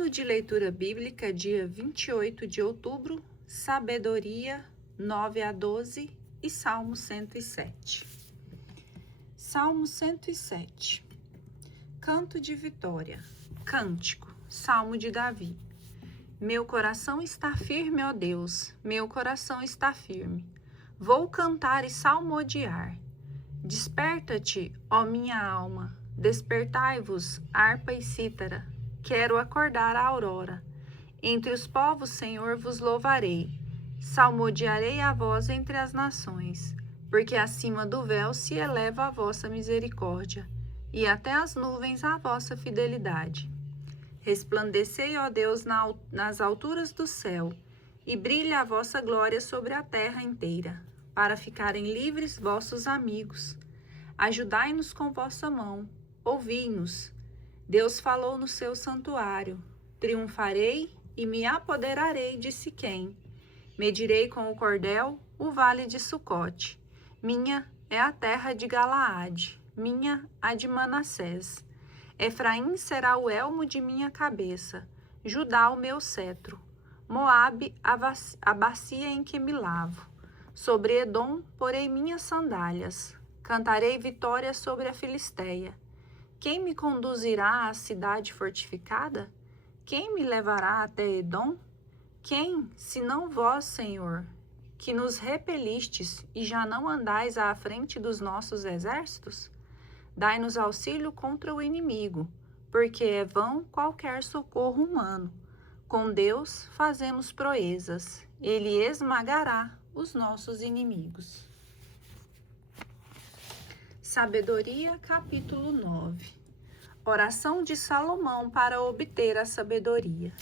Plano de leitura bíblica, dia 28 de outubro, Sabedoria 9 a 12 e Salmo 107. Salmo 107. Canto de vitória. Cântico. Salmo de Davi. Meu coração está firme, ó Deus, meu coração está firme. Vou cantar e salmodiar. Desperta-te, ó minha alma, despertai-vos, harpa e cítara. Quero acordar a aurora. Entre os povos, Senhor, vos louvarei. Salmodiarei a vós entre as nações, porque acima do véu se eleva a vossa misericórdia, e até as nuvens a vossa fidelidade. Resplandecei, ó Deus, nas alturas do céu, e brilha a vossa glória sobre a terra inteira, para ficarem livres vossos amigos. Ajudai-nos com vossa mão, ouvi-nos. Deus falou no seu santuário. Triunfarei e me apoderarei de Siquém. Medirei com o cordel o vale de Sucote. Minha é a terra de Galaade, minha a de Manassés. Efraim será o elmo de minha cabeça, Judá o meu cetro, Moabe a bacia em que me lavo. Sobre Edom porei minhas sandálias, cantarei vitória sobre a Filisteia. Quem me conduzirá à cidade fortificada? Quem me levará até Edom? Quem, senão vós, Senhor, que nos repelistes e já não andais à frente dos nossos exércitos? Dai-nos auxílio contra o inimigo, porque é vão qualquer socorro humano. Com Deus fazemos proezas, Ele esmagará os nossos inimigos. Sabedoria, capítulo 9. Oração de Salomão para obter a sabedoria.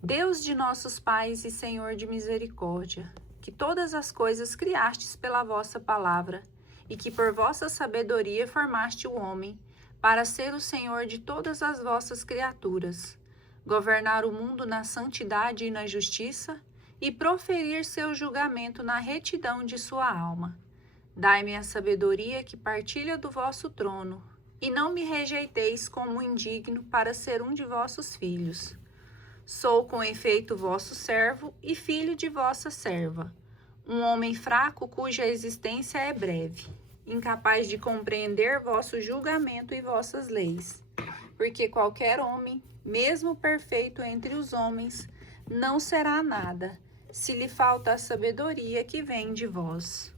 Deus de nossos pais e Senhor de misericórdia, que todas as coisas criastes pela vossa palavra, e que por vossa sabedoria formaste o homem, para ser o Senhor de todas as vossas criaturas, governar o mundo na santidade e na justiça, e proferir seu julgamento na retidão de sua alma. Dai-me a sabedoria que partilha do vosso trono, e não me rejeiteis como indigno para ser um de vossos filhos. Sou com efeito vosso servo e filho de vossa serva, um homem fraco cuja existência é breve, incapaz de compreender vosso julgamento e vossas leis. Porque qualquer homem, mesmo perfeito entre os homens, não será nada, se lhe falta a sabedoria que vem de vós.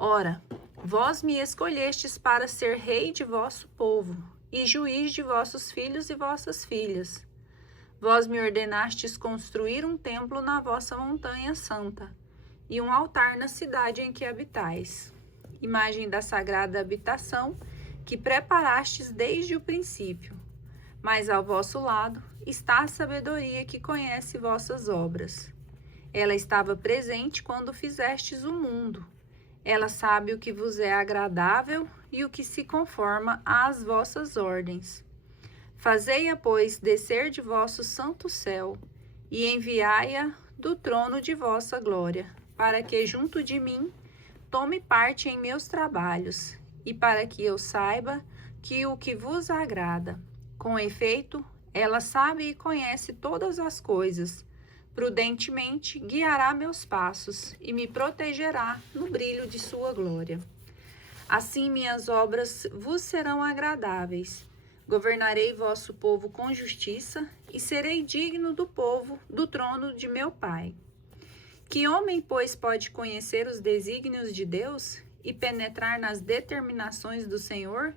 Ora, vós me escolhestes para ser rei de vosso povo, e juiz de vossos filhos e vossas filhas. Vós me ordenastes construir um templo na vossa montanha santa, e um altar na cidade em que habitais, imagem da sagrada habitação que preparastes desde o princípio. Mas ao vosso lado está a sabedoria que conhece vossas obras. Ela estava presente quando fizestes o mundo. Ela sabe o que vos é agradável e o que se conforma às vossas ordens. Fazei-a, pois, descer de vosso santo céu, e enviai-a do trono de vossa glória, para que junto de mim tome parte em meus trabalhos, e para que eu saiba que o que vos agrada. Com efeito, ela sabe e conhece todas as coisas. Prudentemente guiará meus passos e me protegerá no brilho de sua glória. Assim minhas obras vos serão agradáveis. Governarei vosso povo com justiça e serei digno do povo do trono de meu Pai. Que homem, pois, pode conhecer os desígnios de Deus e penetrar nas determinações do Senhor?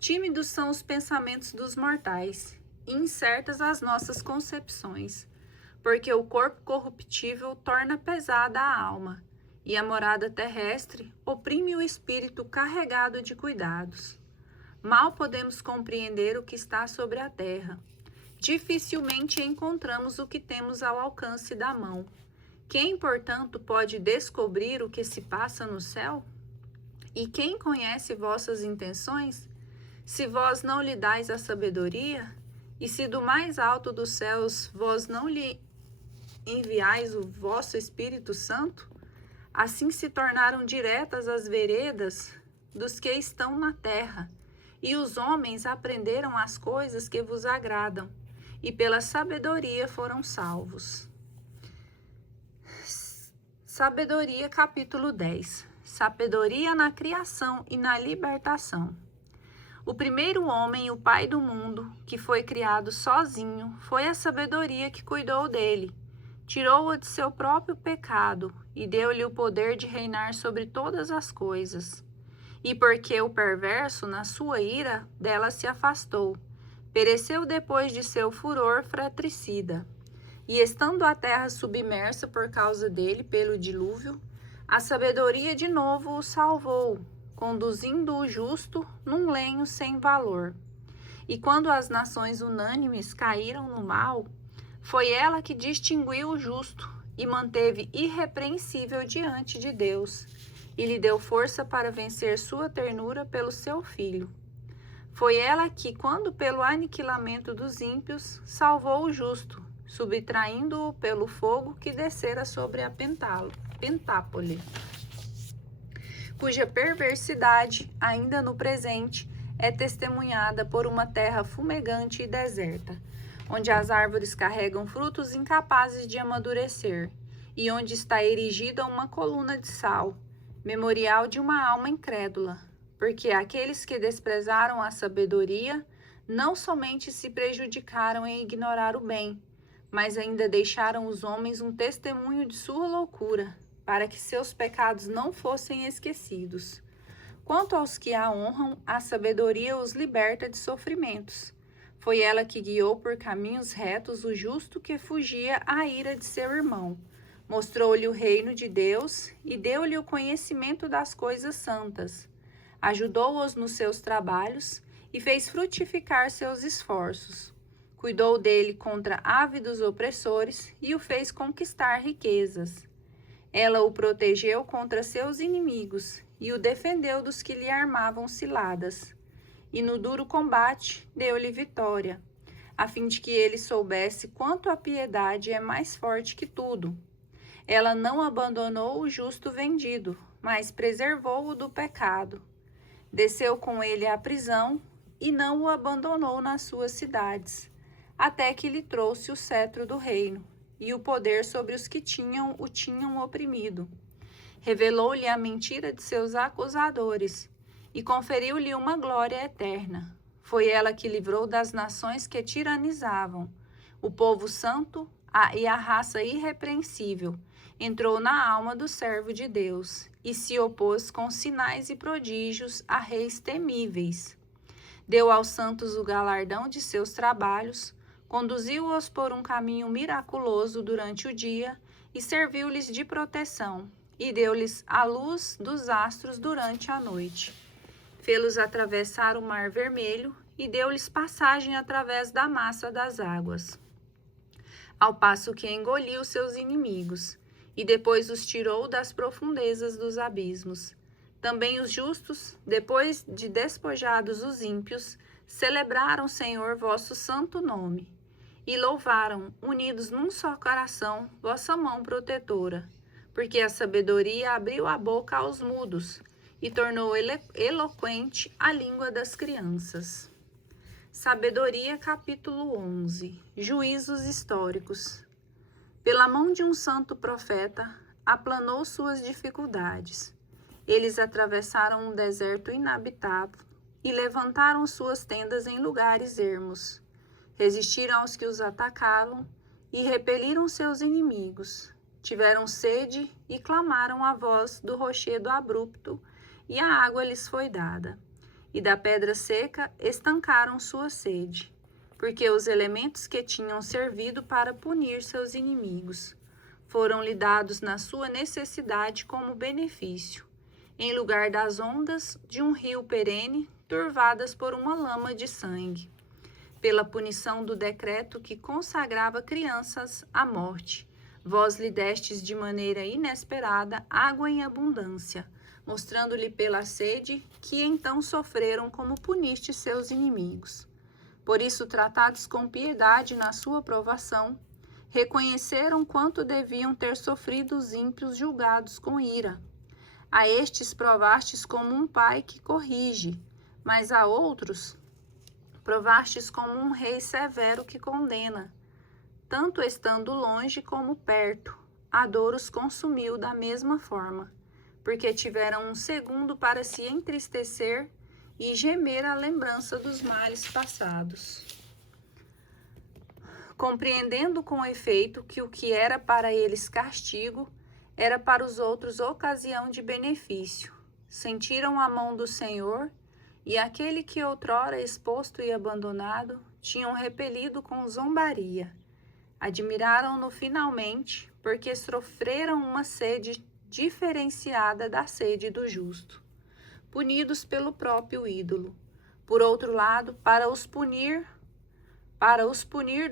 Tímidos são os pensamentos dos mortais, e incertas as nossas concepções. Porque o corpo corruptível torna pesada a alma, e a morada terrestre oprime o espírito carregado de cuidados. Mal podemos compreender o que está sobre a terra. Dificilmente encontramos o que temos ao alcance da mão. Quem, portanto, pode descobrir o que se passa no céu? E quem conhece vossas intenções? Se vós não lhe dais a sabedoria, e se do mais alto dos céus vós não lhe enviais o vosso Espírito Santo, assim se tornaram diretas as veredas dos que estão na terra, e os homens aprenderam as coisas que vos agradam, e pela sabedoria foram salvos. Sabedoria, capítulo 10. Sabedoria na criação e na libertação. O primeiro homem, o pai do mundo, que foi criado sozinho, foi a sabedoria que cuidou dele. Tirou-o de seu próprio pecado e deu-lhe o poder de reinar sobre todas as coisas. E porque o perverso, na sua ira, dela se afastou, pereceu depois de seu furor fratricida. E estando a terra submersa por causa dele pelo dilúvio, a sabedoria de novo o salvou, conduzindo o justo num lenho sem valor. E quando as nações unânimes caíram no mal, foi ela que distinguiu o justo e manteve irrepreensível diante de Deus, e lhe deu força para vencer sua ternura pelo seu Filho. Foi ela que, quando pelo aniquilamento dos ímpios, salvou o justo, subtraindo-o pelo fogo que descera sobre a Pentápole, cuja perversidade, ainda no presente, é testemunhada por uma terra fumegante e deserta, onde as árvores carregam frutos incapazes de amadurecer, e onde está erigida uma coluna de sal, memorial de uma alma incrédula, porque aqueles que desprezaram a sabedoria não somente se prejudicaram em ignorar o bem, mas ainda deixaram os homens um testemunho de sua loucura, para que seus pecados não fossem esquecidos. Quanto aos que a honram, a sabedoria os liberta de sofrimentos. Foi ela que guiou por caminhos retos o justo que fugia à ira de seu irmão. Mostrou-lhe o reino de Deus e deu-lhe o conhecimento das coisas santas. Ajudou-os nos seus trabalhos e fez frutificar seus esforços. Cuidou dele contra ávidos opressores e o fez conquistar riquezas. Ela o protegeu contra seus inimigos e o defendeu dos que lhe armavam ciladas. E no duro combate deu-lhe vitória, a fim de que ele soubesse quanto a piedade é mais forte que tudo. Ela não abandonou o justo vendido, mas preservou-o do pecado. Desceu com ele à prisão e não o abandonou nas suas cidades, até que lhe trouxe o cetro do reino e o poder sobre os que o tinham oprimido. Revelou-lhe a mentira de seus acusadores e conferiu-lhe uma glória eterna. Foi ela que livrou das nações que tiranizavam. O povo santo e a raça irrepreensível entrou na alma do servo de Deus e se opôs com sinais e prodígios a reis temíveis. Deu aos santos o galardão de seus trabalhos, conduziu-os por um caminho miraculoso durante o dia e serviu-lhes de proteção, e deu-lhes a luz dos astros durante a noite. Fê-los atravessar o mar vermelho e deu-lhes passagem através da massa das águas, ao passo que engoliu seus inimigos, e depois os tirou das profundezas dos abismos. Também os justos, depois de despojados os ímpios, celebraram, Senhor, vosso santo nome, e louvaram, unidos num só coração, vossa mão protetora, porque a sabedoria abriu a boca aos mudos e tornou eloquente a língua das crianças. Sabedoria, capítulo 11. Juízos históricos. Pela mão de um santo profeta, aplanou suas dificuldades. Eles atravessaram um deserto inabitado e levantaram suas tendas em lugares ermos. Resistiram aos que os atacavam e repeliram seus inimigos. Tiveram sede e clamaram a voz do rochedo abrupto, e a água lhes foi dada. E da pedra seca estancaram sua sede, porque os elementos que tinham servido para punir seus inimigos foram-lhe dados na sua necessidade como benefício, em lugar das ondas de um rio perene turvadas por uma lama de sangue, pela punição do decreto que consagrava crianças à morte. Vós lhe destes de maneira inesperada água em abundância, mostrando-lhe pela sede que então sofreram como puniste seus inimigos. Por isso, tratados com piedade na sua provação, reconheceram quanto deviam ter sofrido os ímpios julgados com ira. A estes provastes como um pai que corrige, mas a outros Provastes como um rei severo que condena, tanto estando longe como perto, a dor os consumiu da mesma forma, porque tiveram um segundo para se entristecer e gemer a lembrança dos males passados. Compreendendo com efeito que o que era para eles castigo, era para os outros ocasião de benefício, sentiram a mão do Senhor, e aquele que outrora exposto e abandonado, tinham repelido com zombaria. Admiraram-no finalmente, porque sofreram uma sede diferenciada da sede do justo, punidos pelo próprio ídolo. Por outro lado, para os punir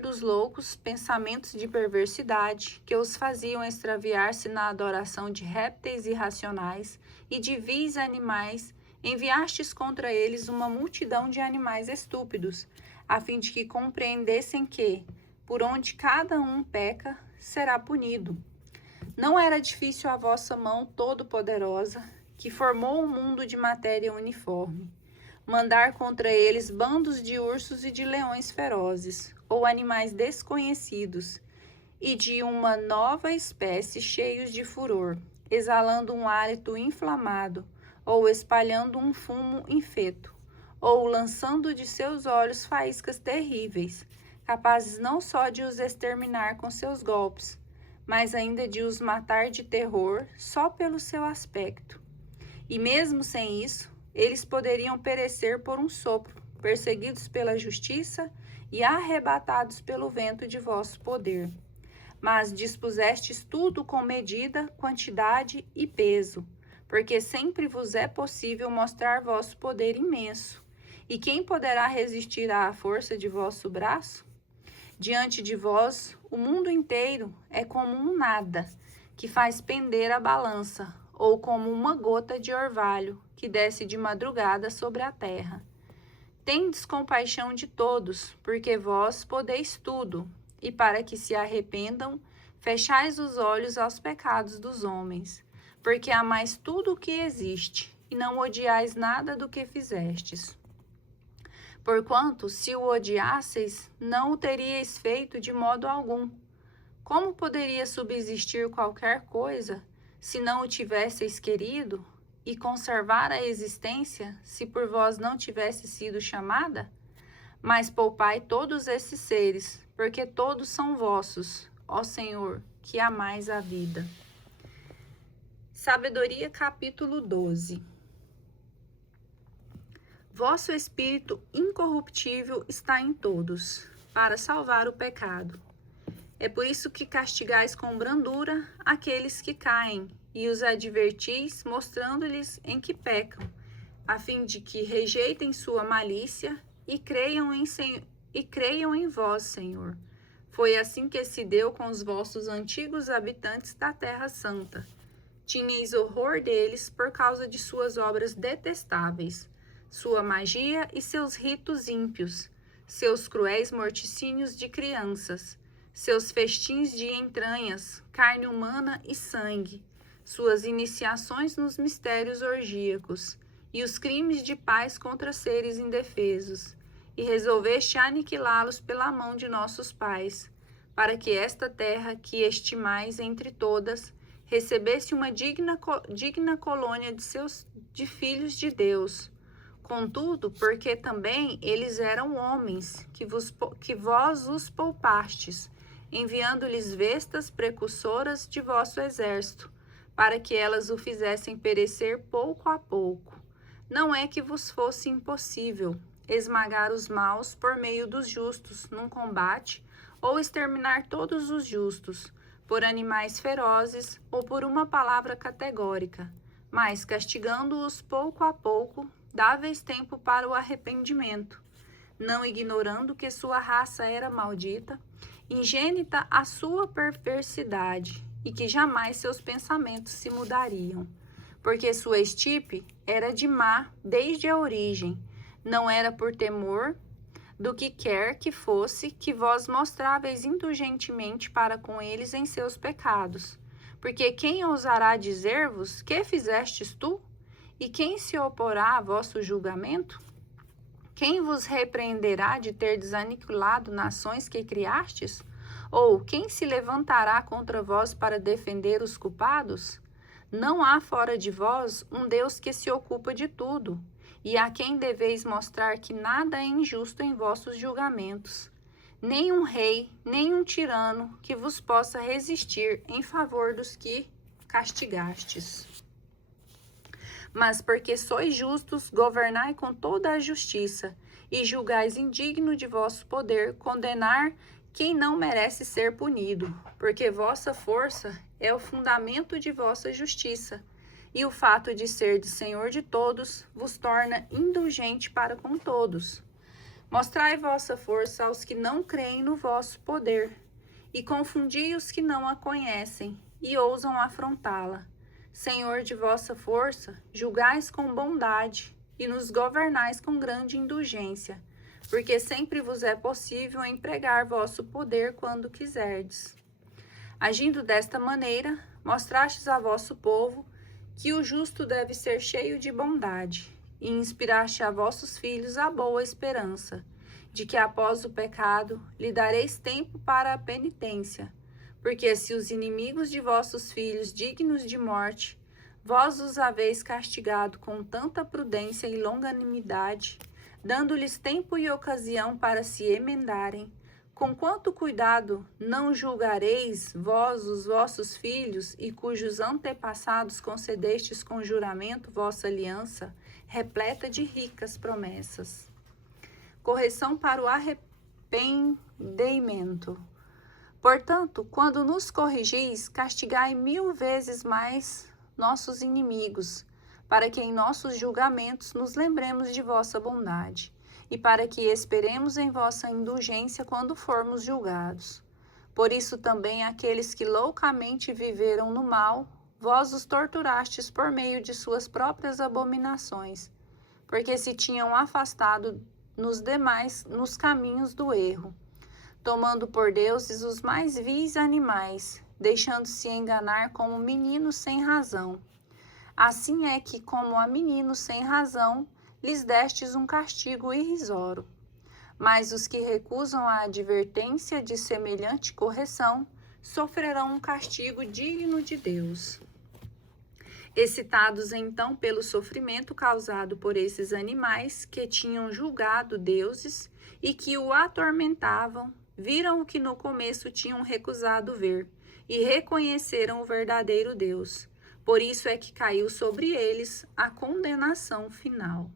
dos loucos pensamentos de perversidade, que os faziam extraviar-se na adoração de répteis irracionais e de vis animais, enviastes contra eles uma multidão de animais estúpidos, a fim de que compreendessem que, por onde cada um peca, será punido. Não era difícil a vossa mão todo-poderosa, que formou o mundo de matéria uniforme, mandar contra eles bandos de ursos e de leões ferozes, ou animais desconhecidos, e de uma nova espécie cheios de furor, exalando um hálito inflamado, ou espalhando um fumo infeto, ou lançando de seus olhos faíscas terríveis, capazes não só de os exterminar com seus golpes, mas ainda de os matar de terror só pelo seu aspecto. E mesmo sem isso, eles poderiam perecer por um sopro, perseguidos pela justiça e arrebatados pelo vento de vosso poder. Mas dispusestes tudo com medida, quantidade e peso, porque sempre vos é possível mostrar vosso poder imenso. E quem poderá resistir à força de vosso braço? Diante de vós, o mundo inteiro é como um nada, que faz pender a balança, ou como uma gota de orvalho, que desce de madrugada sobre a terra. Tendes compaixão de todos, porque vós podeis tudo, e para que se arrependam, fechais os olhos aos pecados dos homens, porque amais tudo o que existe, e não odiais nada do que fizestes. Porquanto, se o odiasseis, não o teríeis feito de modo algum. Como poderia subsistir qualquer coisa, se não o tivesseis querido, e conservar a existência, se por vós não tivesse sido chamada? Mas poupai todos esses seres, porque todos são vossos, ó Senhor, que amais a vida. Sabedoria, capítulo 12. Vosso Espírito incorruptível está em todos, para salvar o pecado. É por isso que castigais com brandura aqueles que caem, e os advertis, mostrando-lhes em que pecam, a fim de que rejeitem sua malícia e creiam em vós, Senhor. Foi assim que se deu com os vossos antigos habitantes da Terra Santa. Tinhais horror deles por causa de suas obras detestáveis, sua magia e seus ritos ímpios, seus cruéis morticínios de crianças, seus festins de entranhas, carne humana e sangue, suas iniciações nos mistérios orgíacos, e os crimes de paz contra seres indefesos, e resolveste aniquilá-los pela mão de nossos pais, para que esta terra que estimais entre todas, recebesse uma digna colônia de filhos de Deus. Contudo, porque também eles eram homens, que vós os poupastes, enviando-lhes vestas precursoras de vosso exército, para que elas o fizessem perecer pouco a pouco. Não é que vos fosse impossível esmagar os maus por meio dos justos num combate, ou exterminar todos os justos, por animais ferozes ou por uma palavra categórica, mas castigando-os pouco a pouco, dáveis tempo para o arrependimento, não ignorando que sua raça era maldita, ingênita a sua perversidade, e que jamais seus pensamentos se mudariam, porque sua estipe era de má desde a origem, não era por temor do que quer que fosse que vós mostráveis indulgentemente para com eles em seus pecados. Porque quem ousará dizer-vos, que fizestes tu? E quem se oporá a vosso julgamento? Quem vos repreenderá de ter desaniquilado nações que criastes? Ou quem se levantará contra vós para defender os culpados? Não há fora de vós um Deus que se ocupa de tudo, e a quem deveis mostrar que nada é injusto em vossos julgamentos. Nem um rei, nem um tirano que vos possa resistir em favor dos que castigastes. Mas porque sois justos, governai com toda a justiça, e julgais indigno de vosso poder condenar quem não merece ser punido, porque vossa força é o fundamento de vossa justiça, e o fato de ser de Senhor de todos vos torna indulgente para com todos. Mostrai vossa força aos que não creem no vosso poder, e confundi os que não a conhecem, e ousam afrontá-la. Senhor de vossa força, julgais com bondade, e nos governais com grande indulgência, porque sempre vos é possível empregar vosso poder quando quiserdes. Agindo desta maneira, mostrastes a vosso povo que o justo deve ser cheio de bondade, e inspiraste a vossos filhos a boa esperança, de que após o pecado lhe dareis tempo para a penitência, porque se os inimigos de vossos filhos dignos de morte, vós os haveis castigado com tanta prudência e longanimidade, dando-lhes tempo e ocasião para se emendarem, com quanto cuidado não julgareis vós os vossos filhos, e cujos antepassados concedestes com juramento vossa aliança, repleta de ricas promessas. Correção para o arrependimento. Portanto, quando nos corrigis, castigai 1000 vezes mais nossos inimigos, para que em nossos julgamentos nos lembremos de vossa bondade, e para que esperemos em vossa indulgência quando formos julgados. Por isso também aqueles que loucamente viveram no mal, vós os torturastes por meio de suas próprias abominações, porque se tinham afastado nos caminhos do erro, tomando por deuses os mais vis animais, deixando-se enganar como meninos sem razão. Assim é que, como a meninos sem razão, lhes destes um castigo irrisório. Mas os que recusam a advertência de semelhante correção, sofrerão um castigo digno de Deus. Excitados então pelo sofrimento causado por esses animais que tinham julgado deuses e que o atormentavam, viram o que no começo tinham recusado ver e reconheceram o verdadeiro Deus. Por isso é que caiu sobre eles a condenação final.